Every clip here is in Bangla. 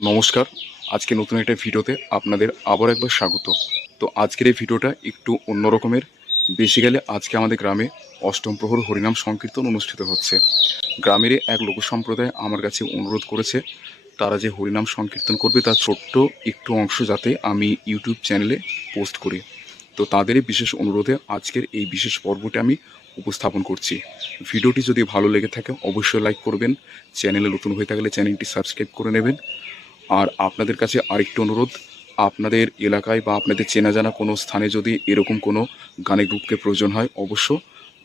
নমস্কার। আজকে নতুন একটা ভিডিওতে আপনাদের আবার একবার স্বাগত। তো আজকের এই ভিডিওটা একটু অন্য রকমের। বেশি গেলে আজকে আমাদের গ্রামে অষ্টম প্রহর হরিনাম সংকীর্তন অনুষ্ঠিত হচ্ছে। গ্রামের এক লোক সম্প্রদায় আমার কাছে অনুরোধ করেছে, তারা যে হরিনাম সংকীর্তন করবে তার ছোট্ট একটু অংশ যাতে আমি ইউটিউব চ্যানেলে পোস্ট করি। তো তাদেরই বিশেষ অনুরোধে আজকের এই বিশেষ পর্বটি আমি উপস্থাপন করছি। ভিডিওটি যদি ভালো লেগে থাকে, অবশ্যই লাইক করবেন। চ্যানেলে নতুন হয়ে থাকলে চ্যানেলটি সাবস্ক্রাইব করে নেবেন। আর আপনাদের কাছে আরেকটি অনুরোধ, আপনাদের এলাকায় বা আপনাদের চেনা জানা কোনো স্থানে যদি এরকম কোনো গানের গ্রুপকে প্রয়োজন হয়, অবশ্য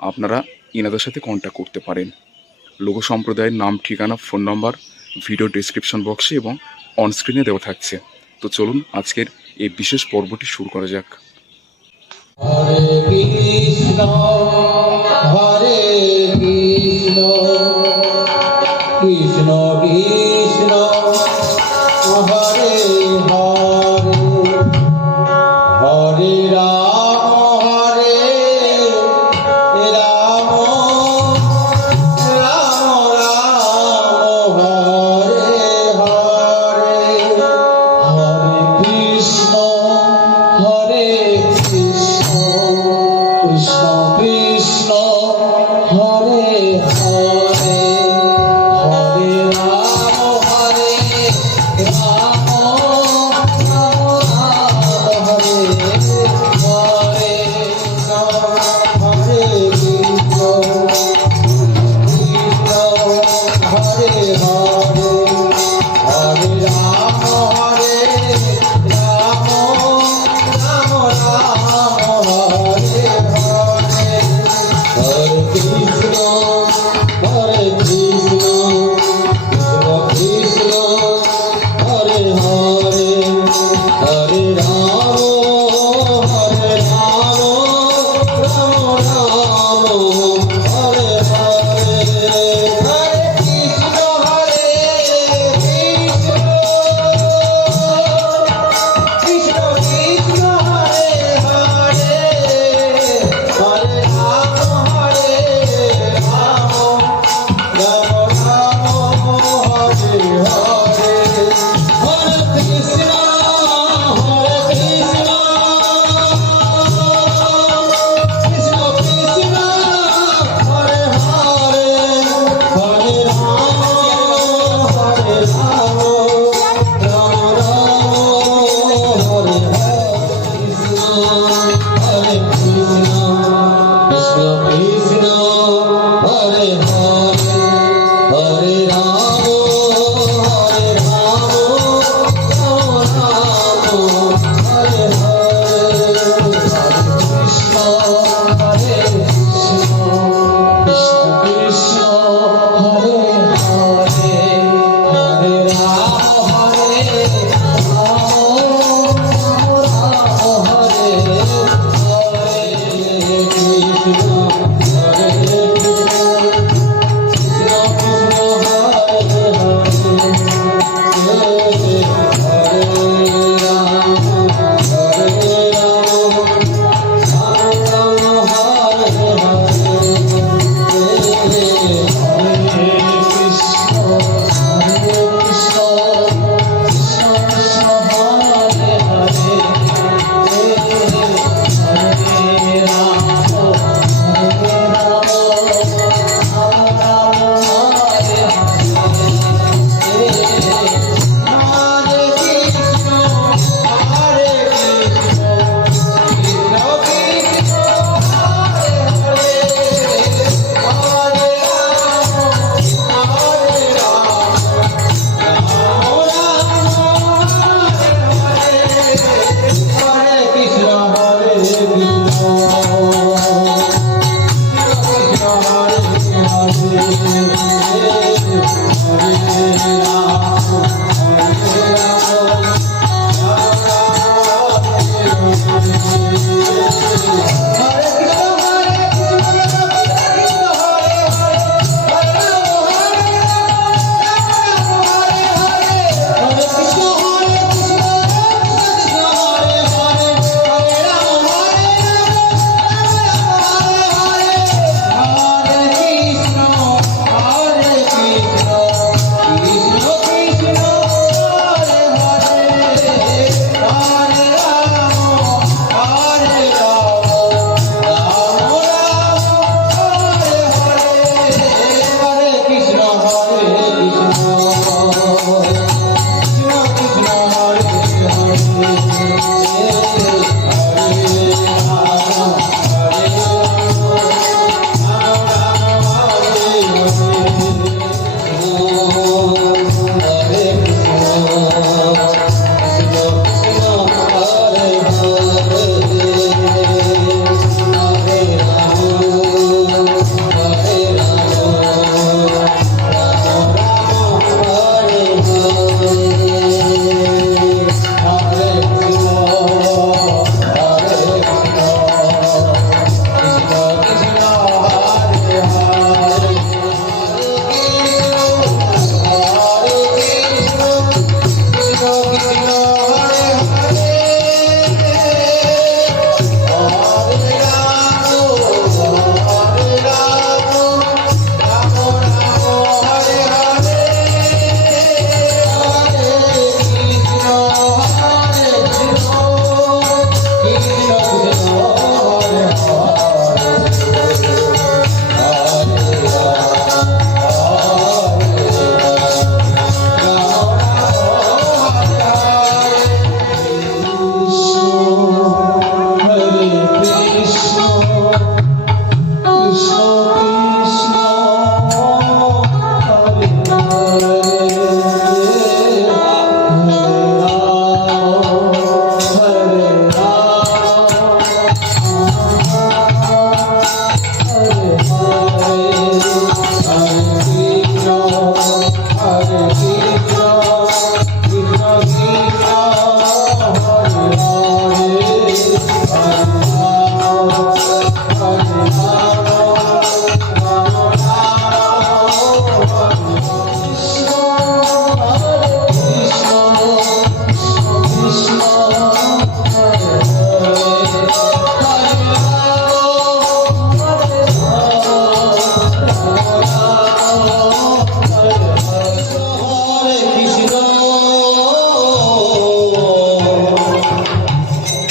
আপনারা এনাদের সাথে কন্ট্যাক্ট করতে পারেন। লোক সম্প্রদায়ের নাম, ঠিকানা ফোন নাম্বার ভিডিও ডিসক্রিপশন বক্সে এবং অনস্ক্রিনে দেওয়া থাকছে। তো চলুন, আজকের এই বিশেষ পর্বটি শুরু করা যাক।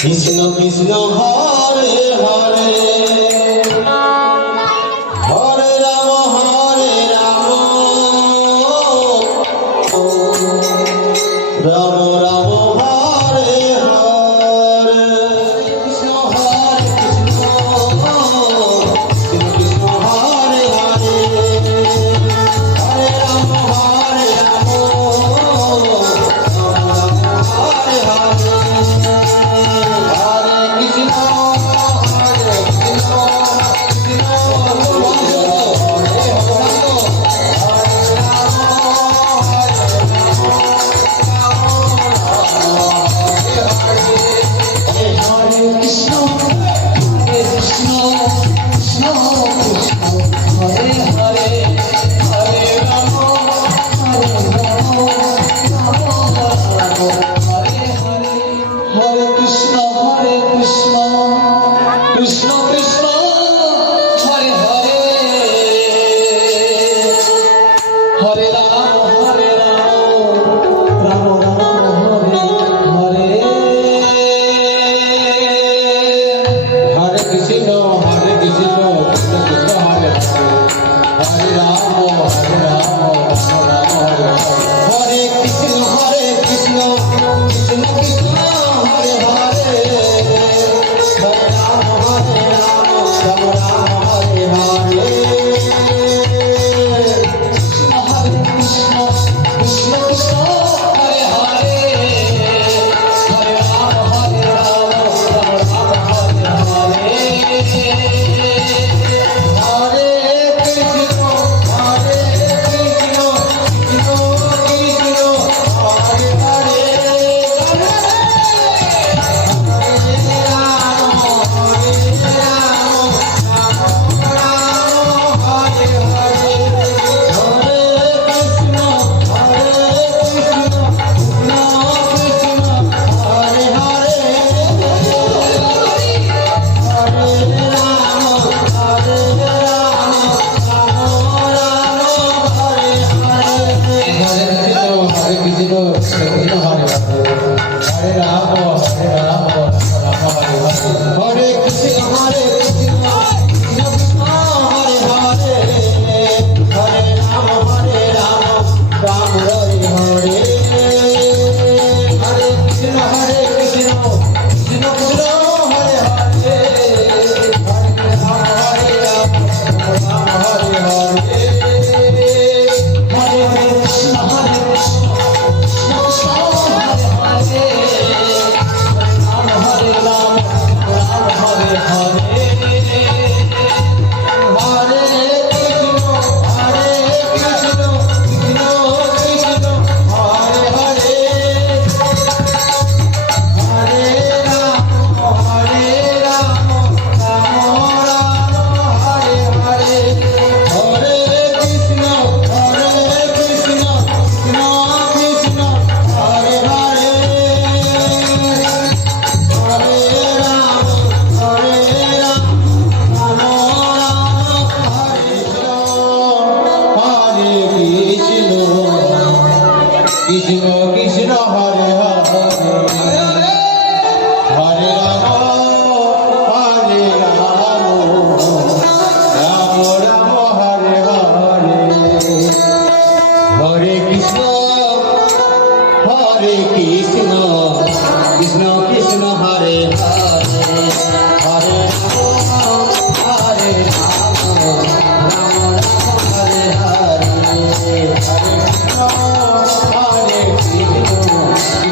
Krishna Krishna Hare Hare.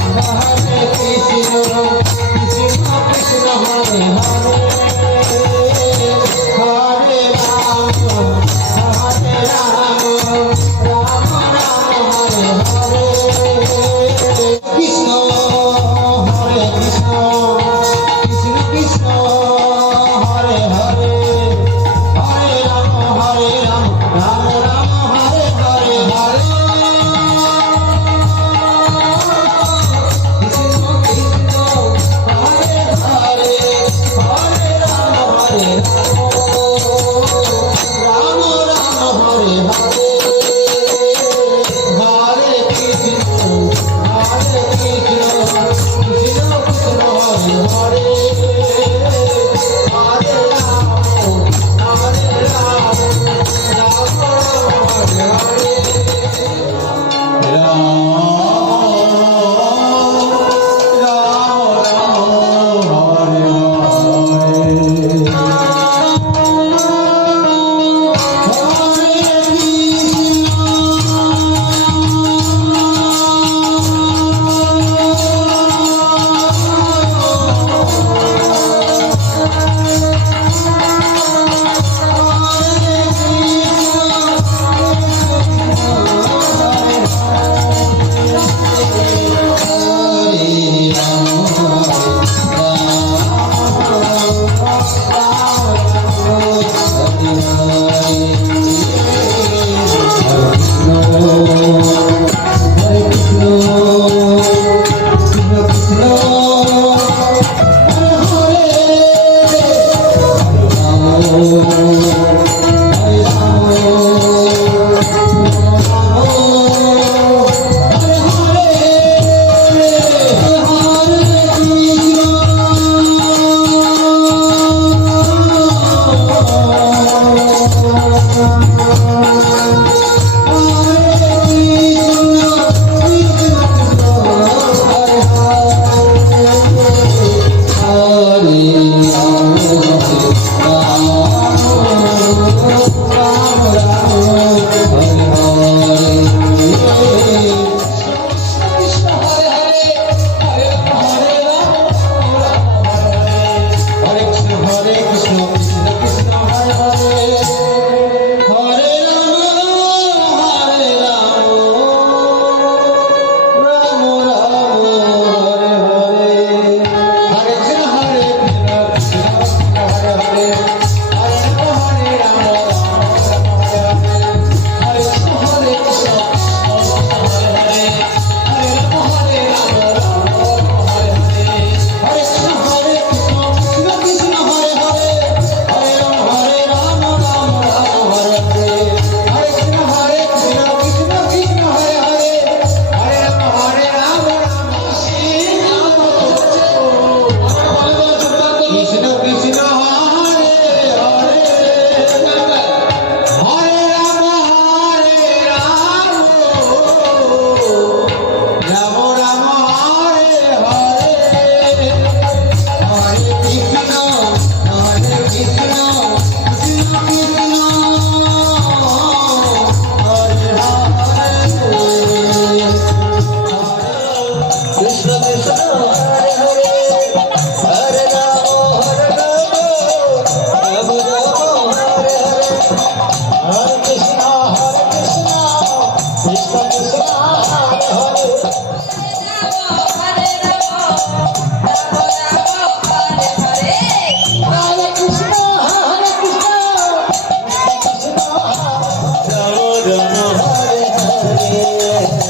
Hare Krishna home.